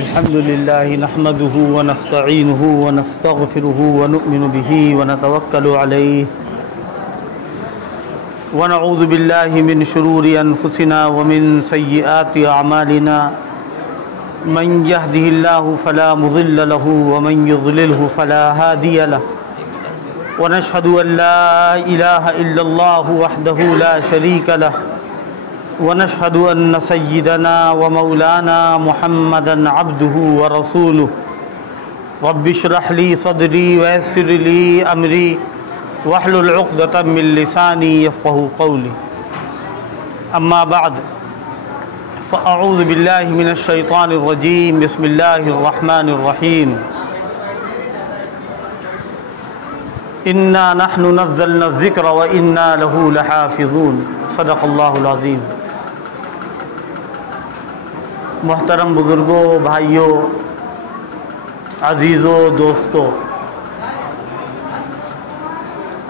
अल्हम्दुलिल्लाह नहमदुहु व नस्तईनुहु व नस्तगफिरुहु व नु'मिनु बिही व नतवक्कलु अलैहि व नऊज़ु बिल्लाहि मिन शुरूरि अनफुसिना व मिन सय्यिआति अअमालिना मन यहदिहिल्लाहु फला मुज़िल्ल लहु व मन युज़लिलहु फला हादिय लहु व नशहदु अन ला इलाहा इल्लल्लाहु वहदहु ला शरीका लहु व नशहदु अन्न सय्यिदना व मौलाना मुहम्मदन अब्दुहु व रसूलुहु रब्बि इश्रह ली सदरी व यस्सिर ली अमरी वहलुल उक़दतम मिन लिसानी यफ़क़हू क़ौली अम्मा बअद फ़अऊज़ु बिल्लाहि मिनश शैतानिर रजीम बिस्मिल्लाहिर रहमानिर रहीम इन्ना नहनु नज़्ज़लना ज़िक्र व इन्ना लहू लहाफ़िज़ून सदक़ल्लाहुल अज़ीम। मोहतरम बुज़ुर्गों, भाइयों, अज़ीज़ों, दोस्तों,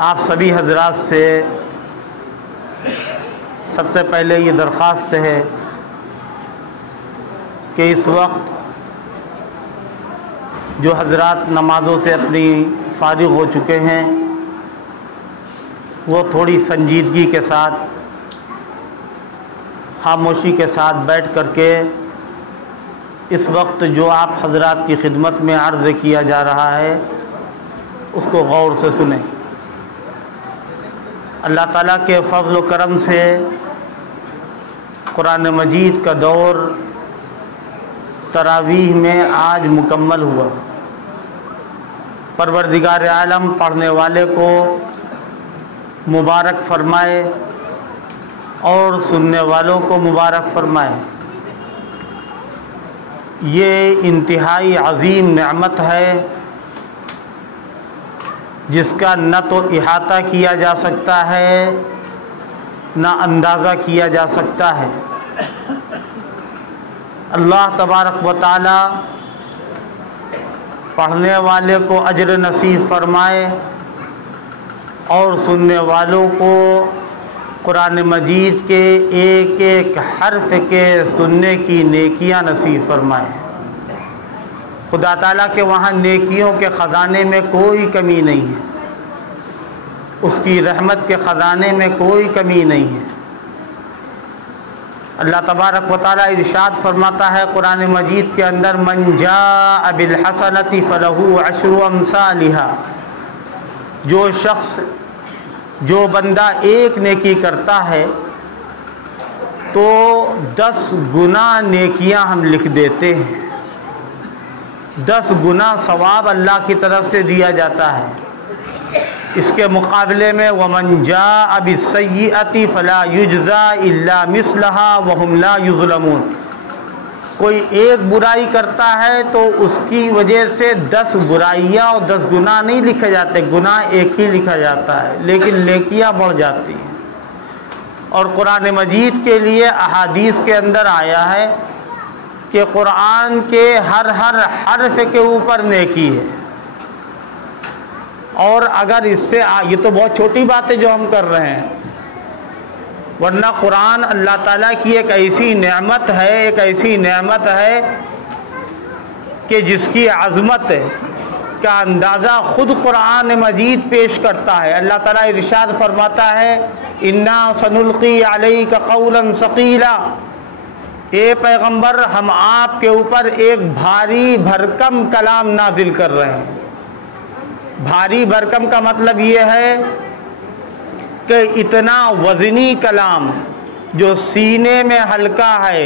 आप सभी हज़रात से सबसे पहले ये दरख्वास्त है कि इस वक्त जो हज़रात नमाज़ों से अपनी फ़ारिग़ हो चुके हैं वो थोड़ी संजीदगी के साथ, खामोशी के साथ बैठ कर के इस वक्त जो आप हज़रात की खिदमत में अर्ज़ किया जा रहा है उसको गौर से सुने। अल्लाह ताला के फ़ज़्ल व करम से कुरान मजीद का दौर तरावीह में आज मुकम्मल हुआ। परवरदिगार आलम पढ़ने वाले को मुबारक फरमाए और सुनने वालों को मुबारक फरमाए। ये इंतहाई अज़ीम नेमत है जिसका न तो इहाता किया जा सकता है न अंदाज़ा किया जा सकता है। अल्लाह तबारक व तआला पढ़ने वाले को अजर नसीब फरमाए और सुनने वालों को कुरान मजीद के एक एक हर्फ के सुनने की नेकियां नसीब फरमाए। खुदा ताला के वहाँ नेकियों के ख़ज़ाने में कोई कमी नहीं है, उसकी रहमत के ख़ज़ाने में कोई कमी नहीं है। अल्लाह तबारक व तआला इरशाद फरमाता है कुरान मजीद के अंदर, मन जाअ बिल हसनति फलहु अशरु अम्सालिहा। जो शख्स, जो बंदा एक नेकी करता है तो 10 गुना नेकियां हम लिख देते हैं, 10 गुना सवाब अल्लाह की तरफ से दिया जाता है। इसके मुकाबले में वमन जाअ बिस्सय्यिअति फला युज्ज़ा इल्ला मिस्लहा वहुम ला युज़लमून। कोई एक बुराई करता है तो उसकी वजह से 10 बुराइयाँ और 10 गुनाह नहीं लिखे जाते, गुनाह एक ही लिखा जाता है, लेकिन नेकियां बढ़ जाती हैं। और कुरान मजीद के लिए अहादीस के अंदर आया है कि कुरान के हर हर्फ के ऊपर नेकी है। और अगर इससे ये तो बहुत छोटी बात है जो हम कर रहे हैं, वरना कुरान अल्लाह ताला की एक ऐसी नेमत है, एक ऐसी नेमत है कि जिसकी अज़मत का अंदाज़ा ख़ुद कुरान मजीद पेश करता है। अल्लाह ताला इरशाद फरमाता है, इन्ना सनुल्क़ी अलैका क़ौलन सक़ीला। ए पैगंबर, हम आपके ऊपर एक भारी भरकम कलाम नाजिल कर रहे हैं। भारी भरकम का मतलब ये है कि इतना वज़नी कलाम जो सीने में हल्का है,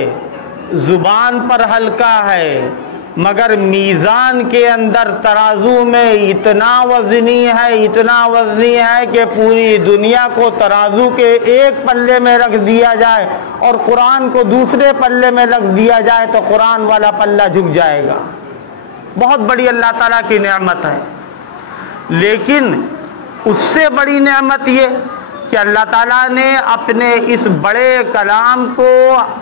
ज़ुबान पर हल्का है, मगर मीज़ान के अंदर तराजू में इतना वज़नी है, इतना वज़नी है कि पूरी दुनिया को तराजू के एक पल्ले में रख दिया जाए और कुरान को दूसरे पल्ले में रख दिया जाए तो कुरान वाला पल्ला झुक जाएगा। बहुत बड़ी अल्लाह ताला की नेमत है। लेकिन उससे बड़ी नेमत ये कि अल्लाह ताला ने अपने इस बड़े कलाम को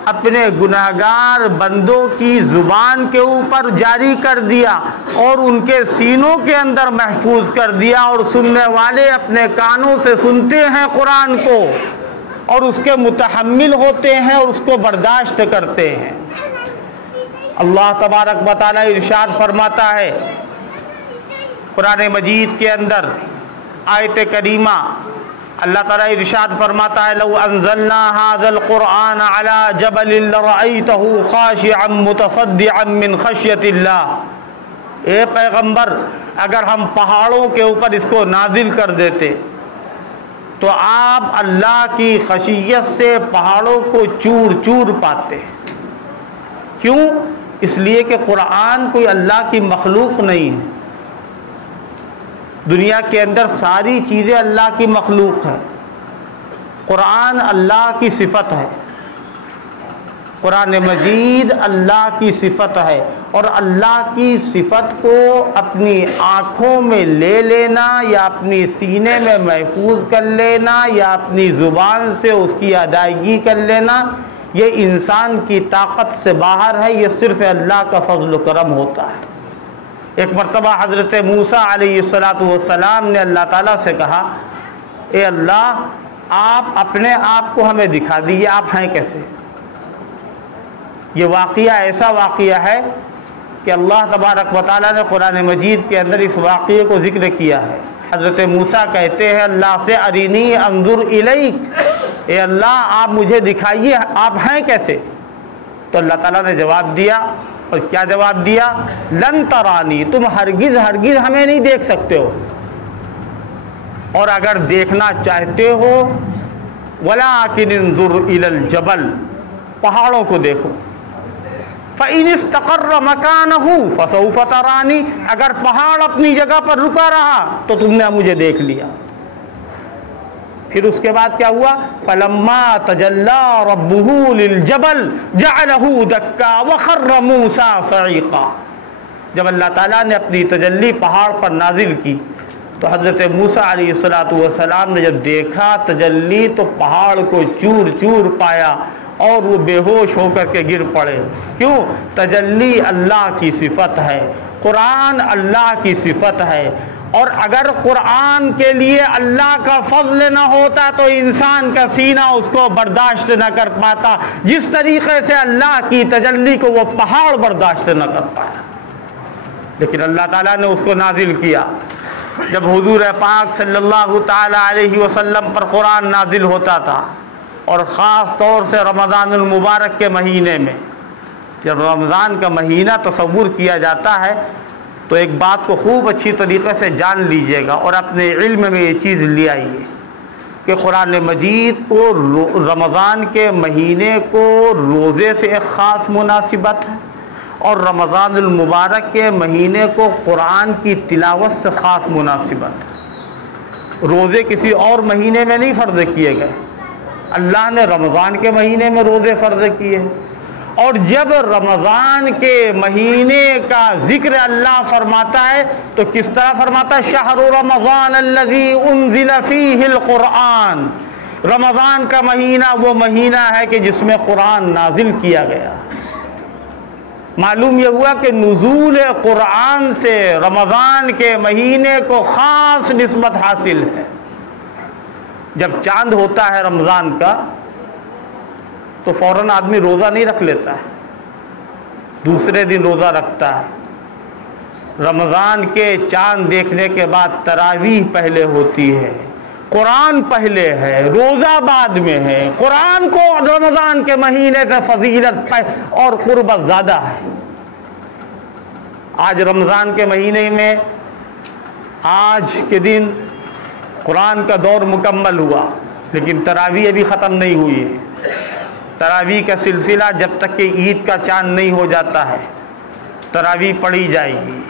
अपने गुनहगार बंदों की ज़ुबान के ऊपर जारी कर दिया और उनके सीनों के अंदर महफूज कर दिया, और सुनने वाले अपने कानों से सुनते हैं कुरान को और उसके मुतहम्मिल होते हैं और उसको बर्दाश्त करते हैं। अल्लाह तबारक व तआला इरशाद फरमाता है कुरान मजीद के अंदर आयत करीमा, अल्लाह ताला इरशाद फरमाता है लौ अंज़लना हाज़ल क़ुरआन अला जबलिन लरअयतहु ख़ाशिअन मुतसद्दिअन मिन ख़श्यतिल्लाह। ए पैगंबर, अगर हम पहाड़ों के ऊपर इसको नाजिल कर देते तो आप अल्लाह की खशियत से पहाड़ों को चूर चूर पाते। क्यों? इसलिए कि कुरान कोई अल्लाह की मखलूक नहीं है। दुनिया के अंदर सारी चीज़ें अल्लाह की मखलूक है, कुरान अल्लाह की सिफत है। कुरान मजीद अल्लाह की सिफत है और अल्लाह की सिफत को अपनी आँखों में ले लेना या अपनी सीने में महफूज कर लेना या अपनी ज़ुबान से उसकी अदायगी कर लेना, ये इंसान की ताकत से बाहर है। ये सिर्फ़ अल्लाह का फज़ल करम होता है। एक मरतबा हज़रत मूसा अलैहिस्सलातु वस्सलाम ने अल्लाह ताला से कहा, ए अल्लाह, आप अपने आप को हमें दिखा दीजिए, आप हैं कैसे। ये वाक़िया ऐसा वाक़िया है कि अल्लाह तबारक व तआला ने कुरान मजीद के अंदर इस वाक़िए को ज़िक्र किया है। हज़रत मूसा कहते हैं अल्लाह से, अरिनी अंजुर इलैक, ए अल्लाह, आप मुझे दिखाइए आप हैं कैसे। तो अल्लाह ताला ने जवाब दिया, और क्या जवाब दिया? लन तरानी, तुम हरगिज़ हरगिज़ हमें नहीं देख सकते हो, और अगर देखना चाहते हो वलाकिन इंजुर इलल जबल, पहाड़ों को देखो। फ़इन इस्तक़र्र मकानहु फ़सौफ़ तरानी, अगर पहाड़ अपनी जगह पर रुका रहा तो तुमने मुझे देख लिया। फिर उसके बाद क्या हुआ? फलम्मा तजल्ला रब्बुहु लिलजबल जअलहु दक्का व खर्र मूसा सईक़ा। जब अल्लाह ताला ने अपनी तजल्ली पहाड़ पर नाजिल की तो हज़रत मूसा अलैहिस्सलातु वस्सलाम ने जब देखा तजल्ली तो पहाड़ को चूर चूर पाया और वो बेहोश होकर के गिर पड़े। क्यों? तजल्ली अल्लाह की सिफत है, कुरान अल्लाह की सिफत है। और अगर कुरान के लिए अल्लाह का फज़ल न होता तो इंसान का सीना उसको बर्दाश्त न कर पाता, जिस तरीक़े से अल्लाह की तजल्ली को वो पहाड़ बर्दाश्त न कर पाया। लेकिन अल्लाह ताला ने उसको नाजिल किया। जब हुजूर पाक सल्लल्लाहु ताला अलैहि वसल्लम पर कुरान नाजिल होता था, और ख़ास तौर से रमज़ानुल मुबारक के महीने में, जब रमज़ान का महीना तसव्वुर किया जाता है तो एक बात को खूब अच्छी तरीक़े से जान लीजिएगा और अपने इल्म में ये चीज़ ले आइए कि कुरान मजीद को रमज़ान के महीने को रोज़े से एक ख़ास मुनासिबत है, और रमज़ानुल मुबारक के महीने को कुरान की तिलावत से ख़ास मुनासिबत है। रोज़े किसी और महीने में नहीं फ़र्ज़ किए गए, अल्लाह ने रमज़ान के महीने में रोज़े फ़र्ज़ किए। और जब रमज़ान के महीने का ज़िक्र अल्लाह फरमाता है तो किस तरह फरमाता है? शहरु रमज़ान अल्लज़ी उन्ज़िला फ़ीहिल क़ुरआन। रमज़ान का महीना वो महीना है कि जिसमें कुरान नाजिल किया गया। मालूम यह हुआ कि नुज़ूल कुरान से रमज़ान के महीने को ख़ास निस्बत हासिल है। जब चांद होता है रमज़ान का तो फ़ौरन आदमी रोज़ा नहीं रख लेता है, दूसरे दिन रोज़ा रखता है। रमज़ान के चांद देखने के बाद तरावीह पहले होती है, कुरान पहले है, रोज़ा बाद में है। कुरान को रमज़ान के महीने से फजीलत और कुर्बत ज़्यादा है। आज रमज़ान के महीने में आज के दिन कुरान का दौर मुकम्मल हुआ, लेकिन तरावीह अभी ख़त्म नहीं हुई है। तरावीह का सिलसिला जब तक कि ईद का चांद नहीं हो जाता है तरावीह पढ़ी जाएगी।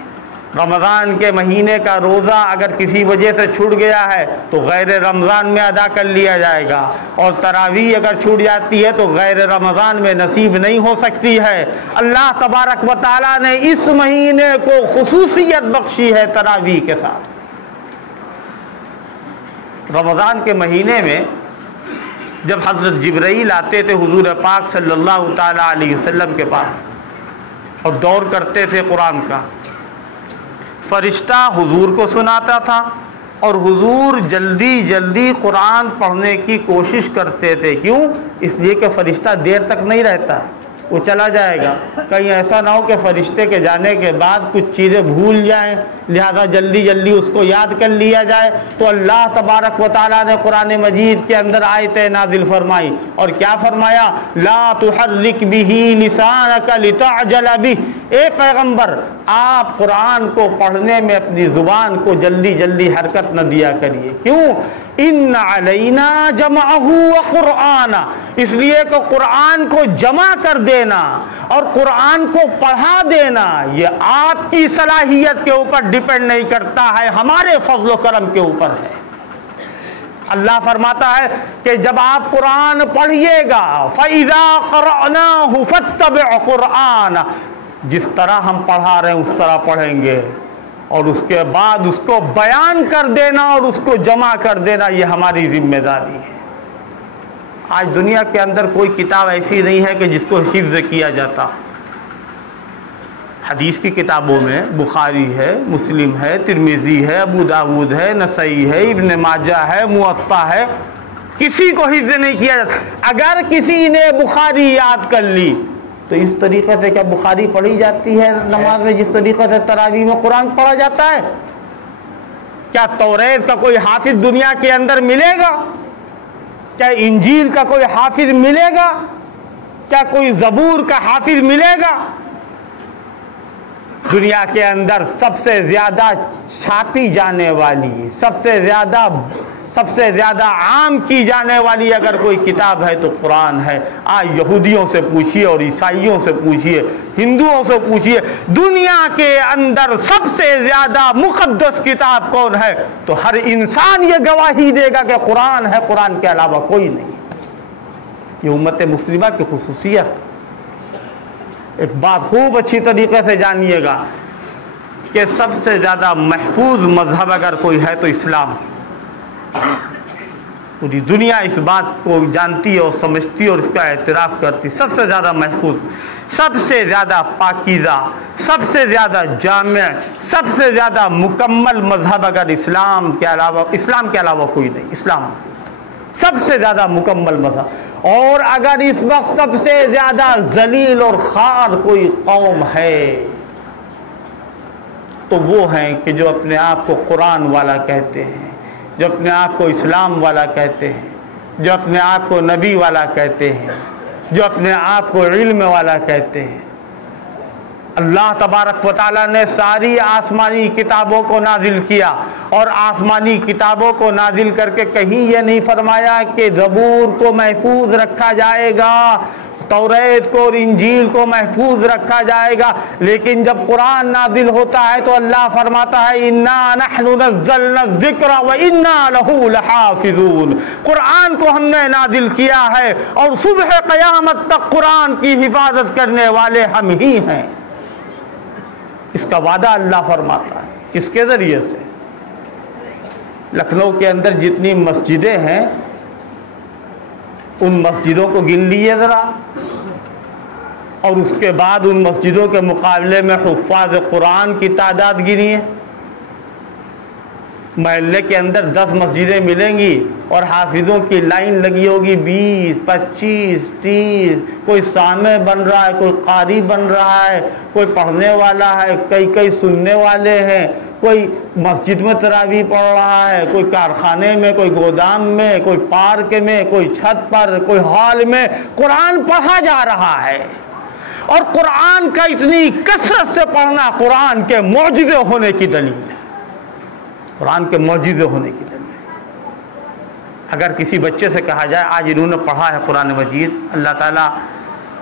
रमज़ान के महीने का रोज़ा अगर किसी वजह से छूट गया है तो गैर रमज़ान में अदा कर लिया जाएगा, और तरावीह अगर छूट जाती है तो गैर रमज़ान में नसीब नहीं हो सकती है। अल्लाह तबारक व तआला ने इस महीने को खुसूसियत बख्शी है तरावीह के साथ। रमज़ान के महीने में जब हज़रत जिब्राईल आते थे हुजूर पाक सल्लल्लाहु ताला अलैहि वसल्लम के पास और दौर करते थे कुरान का, फ़रिश्ता हुजूर को सुनाता था और हुजूर जल्दी जल्दी कुरान पढ़ने की कोशिश करते थे। क्यों? इसलिए कि फ़रिश्ता देर तक नहीं रहता, वो चला जाएगा। कहीं ऐसा ना हो कि फरिश्ते के जाने के बाद कुछ चीज़ें भूल जाएं, लिहाजा जल्दी जल्दी उसको याद कर लिया जाए। तो अल्लाह तबारक व तआला ने कुरान मजीद के अंदर आयत नाज़िल फरमाई और क्या फरमाया, ला तुहर्रिक बिही लिसानका लितअजल बिही। ए पैगम्बर, आप कुरान को पढ़ने में अपनी ज़ुबान को जल्दी जल्दी हरकत न दिया करिए। क्यों? इन्ना अलैना जमअहू व कुरआना, इसलिए कि कुरान को जमा कर देना और कुरान को पढ़ा देना ये आपकी सलाहियत के ऊपर डिपेंड नहीं करता है, हमारे फज़्ल करम के ऊपर है। अल्लाह फरमाता है कि जब आप कुरान पढ़िएगा, फ़इज़ा क़रअनाहु फ़त्तबिअ कुरआना, जिस तरह हम पढ़ा रहे हैं उस तरह पढ़ेंगे और उसके बाद उसको बयान कर देना और उसको जमा कर देना, ये हमारी जिम्मेदारी है। आज दुनिया के अंदर कोई किताब ऐसी नहीं है कि जिसको हिफ्ज़ किया जाता। हदीस की किताबों में बुखारी है, मुस्लिम है, तिरमिज़ी है, अबू दाऊद है, नसई है, इब्न माजा है, मुअत्ता है, किसी को हिफ्ज़ नहीं किया जाता। अगर किसी ने बुखारी याद कर ली तो इस तरीक़े से क्या बुखारी पढ़ी जाती है नमाज में जिस तरीक़े से तरावी में कुरान पढ़ा जाता है? क्या तौरेत का कोई हाफिज दुनिया के अंदर मिलेगा? क्या इंजील का कोई हाफिज मिलेगा? क्या कोई ज़बूर का हाफिज मिलेगा? दुनिया के अंदर सबसे ज़्यादा छापी जाने वाली, सबसे ज़्यादा आम की जाने वाली अगर कोई किताब है तो कुरान है। आज यहूदियों से पूछिए और ईसाइयों से पूछिए, हिंदुओं से पूछिए, दुनिया के अंदर सबसे ज़्यादा मुक़द्दस किताब कौन है, तो हर इंसान ये गवाही देगा कि कुरान है, कुरान के अलावा कोई नहीं। ये उम्मत मुस्लिमा की खुसूसियत। एक बात खूब अच्छी तरीके से जानिएगा कि सबसे ज़्यादा महफूज मज़हब अगर कोई है तो इस्लाम। पूरी दुनिया इस बात को जानती है और समझती है और इसका एतराफ़ करती। सबसे ज़्यादा महफूज, सबसे ज़्यादा पाकीज़ा, सबसे ज़्यादा जामिअ, सबसे ज़्यादा मुकम्मल मज़हब अगर इस्लाम के अलावा कोई नहीं। इस्लाम सबसे ज़्यादा मुकम्मल मज़हब। और अगर इस वक्त सबसे ज़्यादा जलील और ख़ार कोई कौम है तो वो हैं कि जो अपने आप को कुरान वाला कहते हैं, जो अपने आप को इस्लाम वाला कहते हैं, जो अपने आप को नबी वाला कहते हैं, जो अपने आप को इल्म वाला कहते हैं। अल्लाह तबारक व तआला ने सारी आसमानी किताबों को नाजिल किया और आसमानी किताबों को नाजिल करके कहीं ये नहीं फरमाया कि ज़बूर को महफूज रखा जाएगा, तौरेत को और इंजील को महफूज रखा जाएगा। लेकिन जब कुरान नाजिल होता है तो अल्लाह फरमाता है इन्ना नहनु नज़्ज़लना ज़िक्र व इन्ना लहू लहाफ़िज़ून। कुरान को हमने नाजिल किया है और सुबह क़यामत तक कुरान की हिफाजत करने वाले हम ही हैं। इसका वादा अल्लाह फरमाता है। किसके ज़रिए से? लखनऊ के अंदर जितनी मस्जिदें हैं उन मस्जिदों को गिन लीजिए ज़रा, और उसके बाद उन मस्जिदों के मुकाबले में हुफ़्फ़ाज़ कुरान की तादाद गिनिए। महल्ले के अंदर 10 मस्जिदें मिलेंगी और हाफिज़ों की लाइन लगी होगी 20, 25, 30। कोई सामे बन रहा है, कोई कारी बन रहा है, कोई पढ़ने वाला है, कई सुनने वाले हैं, कोई मस्जिद में तरावी पढ़ रहा है, कोई कारखाने में, कोई गोदाम में, कोई पार्क में, कोई छत पर, कोई हॉल में कुरान पढ़ा जा रहा है। और कुरान का इतनी कसरत से पढ़ना कुरान के मौजिज़े होने की दलील है। कुरान के मौजिज़े होने की दलील। अगर किसी बच्चे से कहा जाए आज इन्होंने पढ़ा है कुरान मजीद, अल्लाह ताला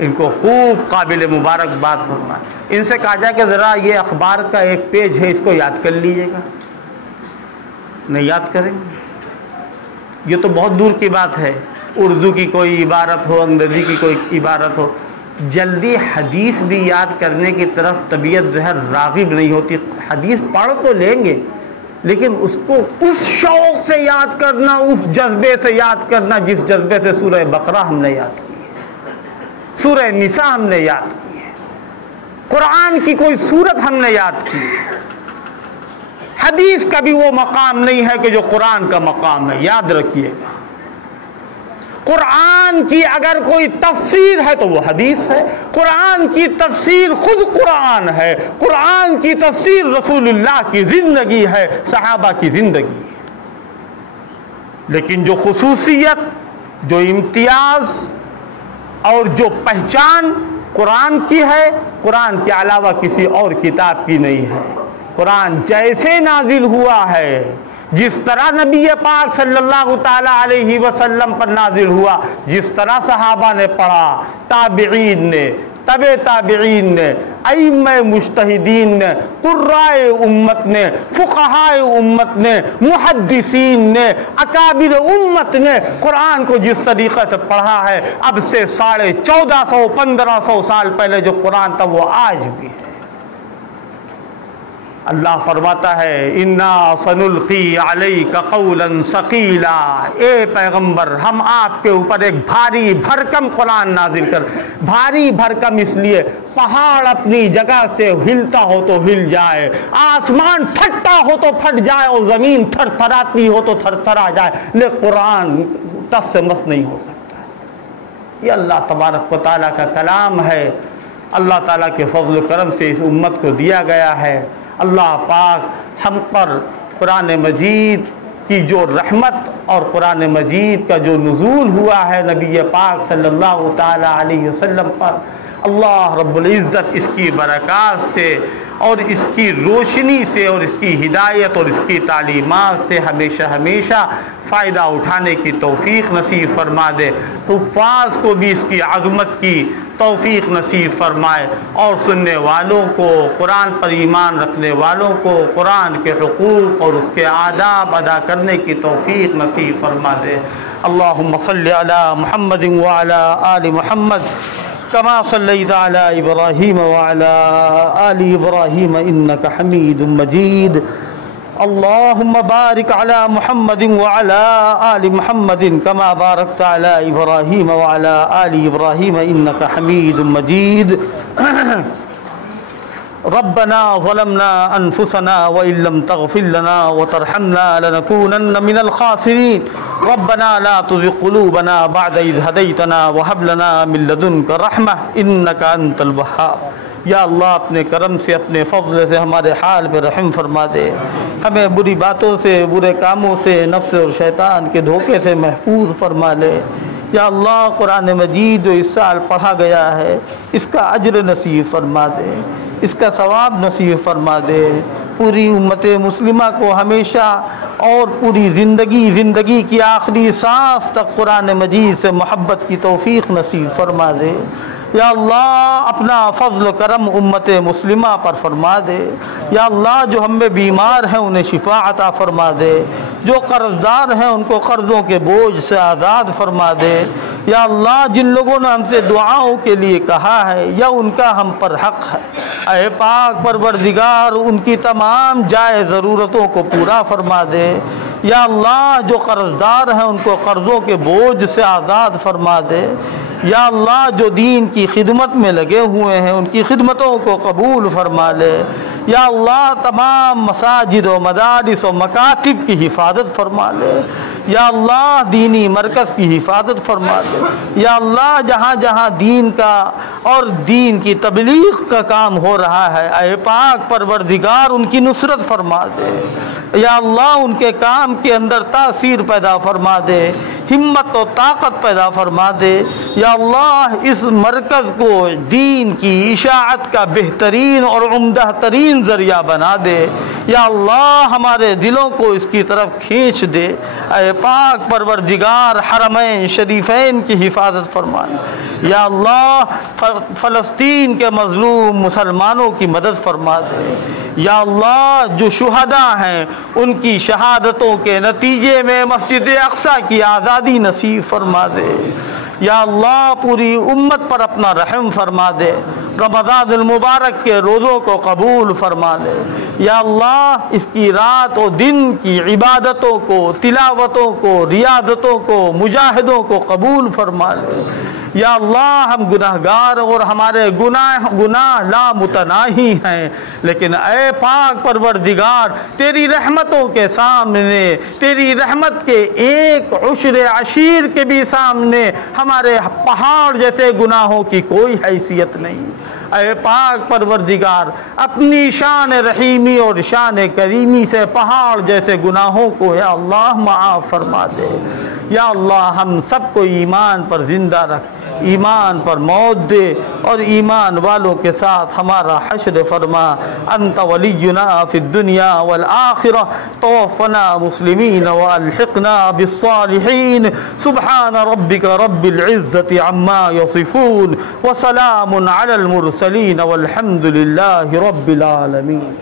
इनको खूब काबिल मुबारकबाद फरमाए। इनसे कहा जाए कि ज़रा ये अखबार का एक पेज है, इसको याद कर लीजिएगा, नहीं याद करेंगे। ये तो बहुत दूर की बात है। उर्दू की कोई इबारत हो, अंग्रेज़ी की कोई इबारत हो, जल्दी हदीस भी याद करने की तरफ तबीयत जो है राग़िब नहीं होती। हदीस पढ़ तो लेंगे लेकिन उसको उस शौक़ से याद करना, उस जज्बे से याद करना जिस जज्बे से सूरह बकरा हमने याद की है, सूरह निसा हमने याद की है, कुरान की कोई सूरत हमने याद की है। हदीस का भी वो मकाम नहीं है कि जो कुरान का मकाम है, याद रखिएगा। कुरान की अगर कोई तफसीर है तो वो हदीस है, कुरान की तफसीर खुद कुरान है, कुरान की तफसीर रसूलुल्लाह की ज़िंदगी है, सहाबा की ज़िंदगी। लेकिन जो खुसूसियत, जो इम्तियाज़ और जो पहचान कुरान की है, कुरान के अलावा किसी और किताब की नहीं है। कुरान जैसे नाजिल हुआ है, जिस तरह नबी पाक सल्लल्लाहु ताला अलैहि वसल्लम पर नाजिल हुआ, जिस तरह सहाबा ने पढ़ा, ताबिईन ने, तबे ताबिईन ने, अइम्मे मुज्तहिदीन ने, कुर्राए उम्मत ने, फुक़हाए उम्मत ने, मुहद्दिसीन ने, अकाबिर उम्मत ने कुरान को जिस तरीक़े से पढ़ा है, अब से 1450-1500 साल पहले जो कुरान था वो आज भी है। अल्लाह फरमाता है इन्ना सनुल्की अलैका कौलन सकीला, ए पैगंबर हम आपके ऊपर एक भारी भरकम कुरान नाजिल कर। भारी भरकम इसलिए पहाड़ अपनी जगह से हिलता हो तो हिल जाए, आसमान फटता हो तो फट जाए और ज़मीन थरथराती हो तो थरथरा जाए, लेकिन कुरान टस से मस नहीं हो सकता। ये अल्लाह तबारक व तआला का कलाम है, अल्लाह ताला के फज़ल करम से इस उम्मत को दिया गया है। अल्लाह पाक हम पर कुरान मजीद की जो रहमत और कुरान मजीद का जो नुज़ूल हुआ है नबी पाक सल्लल्लाहु ताला अलैहि वसल्लम पर, अल्लाह रब्बुल इज़्ज़त इसकी बरक़ात से और इसकी रोशनी से और इसकी हिदायत और इसकी तालीमात से हमेशा हमेशा फ़ायदा उठाने की तौफ़ीक़ नसीब फरमा दे। हुफ़्फ़ाज़ को भी इसकी अज़मत की तौफ़ीक़ नसीब फरमाए और सुनने वालों को, कुरान पर ईमान रखने वालों को कुरान के हुकूक़ और उसके आदाब अदा करने की तौफ़ीक़ नसीब फरमा दे। अल्लाहुम्मा सल्लि अला मुहम्मदिन व अला आलि मुहम्मद कमा सल्लैता अला इब्राहीम व अला आलि इब्राहीम इन्नका हमीदुम मजीद। अल्लाहुम्मा बारिक अला मुहम्मदिन व अला आलि मुहम्मदिन कमा बारकता अला इब्राहीम व अला आलि इब्राहीम इन्नका हमीदुम मजीद। रब्बना ज़लमना अनफुसना व इल्लम तग़फ़िर लना व तरहमना लनकूनन्न मिनल ख़ासिरीन। रब्बना ला तुज़िग़ क़ुलूबना बअद इज़ हदैतना व हब लना मिन लदुनका रहमह इन्नका अंतल वह्हाब। या अल्लाह अपने करम से, अपने फ़ज़ल से हमारे हाल पे रहम फरमा दे, हमें बुरी बातों से, बुरे कामों से, नफ्स और शैतान के धोखे से महफूज फरमा ले। या अल्लाह कुरान मजीद जो इस साल पढ़ा गया है इसका अज्र नसीब फरमा दे, इसका सवाब नसीब फरमा दे। पूरी उम्मत मुस्लिमा को हमेशा और पूरी ज़िंदगी की आखिरी सांस तक कुरान मजीद से मोहब्बत की तौफ़ीक़ नसीब फरमा दे। या अल्लाह अपना फ़ज़ल करम उम्मत मुस्लिमा पर फरमा दे। या अल्लाह जो हम में बीमार हैं उन्हें शिफा अता फरमा दे, जो कर्ज़दार हैं उनको कर्ज़ों के बोझ से आज़ाद फरमा दे। या अल्लाह जिन लोगों ने हमसे दुआओं के लिए कहा है या उनका हम पर हक़ है, ऐ पाक परवरदिगार उनकी तमाम जायज़ ज़रूरतों को पूरा फरमा दे। या अल्लाह जो कर्ज़दार हैं उनको कर्ज़ों के बोझ से आज़ाद फरमा दे। या अल्लाह जो दीन की खिदमत में लगे हुए हैं उनकी खिदमतों को कबूल फरमा ले। या अल्लाह तमाम मसाजिद व मदारिस व मकातिब की हिफाजत फरमा ले। या अल्लाह दीनी मरकज़ की हिफाजत फरमा ले। या अल्लाह जहाँ जहाँ दीन का और दीन की तबलीग का काम हो रहा है, ऐ पाक परवरदिगार उनकी नुसरत फरमा दे। या अल्लाह उनके काम के अंदर तासीर पैदा फरमा दे, हिम्मत और ताकत पैदा फरमा दे। या अल्लाह इस मरकज़ को दीन की इशाअत का बेहतरीन और उम्दा तरीन ज़रिया बना दे। या अल्लाह हमारे दिलों को इसकी तरफ खींच दे। ऐ पाक परवरदिगार हरमैन शरीफैन की हिफाजत फरमा। या अल्लाह फ़लस्तीन के मज़लूम मुसलमानों की मदद फरमा दे। या अल्लाह जो शुहदा हैं उनकी शहादतों के नतीजे में मस्जिद अक़सा की आज़ादी नसीब फरमा दे। या अल्लाह पूरी उम्मत पर अपना रहम फरमा दे, रमज़ानुल मुबारक के रोज़ों को कबूल फरमा ले। या अल्लाह इसकी रात और दिन की इबादतों को, तिलावतों को, रियाज़तों को, मुजाहिदों को कबूल फरमा ले। या अल्लाह हम गुनहगार और हमारे गुनाह लामुतनाही हैं, लेकिन ए पाक परवरदिगार तेरी रहमतों के सामने, तेरी रहमत के एक उश्र अशीर के भी सामने हमारे पहाड़ जैसे गुनाहों की कोई हैसियत नहीं। ऐ पाक परवरदिगार अपनी शान रहीमी और शान करीमी से पहाड़ जैसे गुनाहों को या अल्लाह माफ़ फरमा दे। या अल्लाह हम सबको ईमान पर ज़िंदा रख, ईमान पर मौत दे और ईमान वालों के साथ हमारा हश्र फरमा। अंत वलियुना फिद दुनिया वल आखिरह, तवफ़ना मुस्लिमीन व अलहिक़ना बिस्सालिहीन। सुब्हान रब्बिका रब्बिल इज़्ज़ति अम्मा यसिफ़ून व सलामुन अलल मुरसलीन वल्हम्दुलिल्लाहि रब्बिल आलमीन।